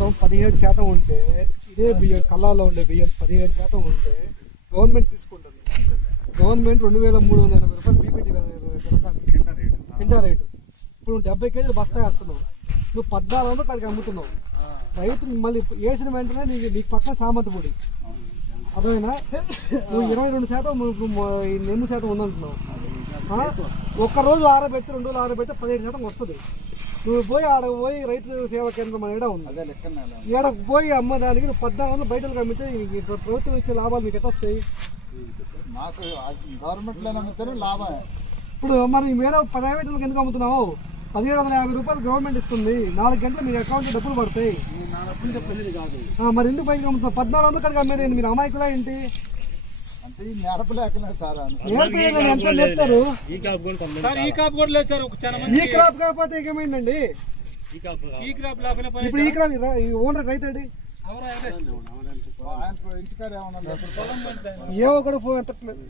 17% ఉంటే ఇదే బియ్యం కళ్ళాల్లో ఉండే బియ్యం 17% ఉంటే గవర్నమెంట్ తీసుకుంటుంది. గవర్నమెంట్ 2380 రూపాయలు బీపీటీ కింటా రేటు. ఇప్పుడు 70 కేజీలు బస్తా వేస్తున్నావు, నువ్వు 1400 కాడికి అమ్ముతున్నావు. రైతు మళ్ళీ వేసిన వెంటనే నీకు పక్కన సామంత పొడి అర్థమైనా, నువ్వు 22% నెమ్ము శాతం ఉందంటున్నావు. ఒక్కరోజు ఆరబెట్టి 2 రోజులు ఆరబెట్టి 17% వస్తుంది. నువ్వు పోయి ఆడ పోయి రైతు సేవా కేంద్రం ఏడా ఉంది, ఏడకు పోయి అమ్మదానికి నువ్వు 1400 బయటకు అమ్మితే ప్రభుత్వం ఇచ్చే లాభాలు మీకు ఎట్లా వస్తాయి? ఇప్పుడు మరి వేరే ప్రైవేట్లకు ఎందుకు అమ్ముతున్నావు? 1750 రూపాయలు గవర్నమెంట్ ఇస్తుంది, 4 గంటలు మీ అకౌంట్లో డబ్బులు పడతాయి. మరి ఎందుకు బయటకు అమ్ముతున్నావు? 1400 కాడికి అమ్మేది మీరు అమాయకులా ఏంటి? ఈ క్రాప్ కాకపోతే ఏమైందండి? ఇప్పుడు ఈ క్రాప్ ఓనర్ రైతు అండి, ఏవో కూడా ఫోన్ ఎత్తట్లేదు.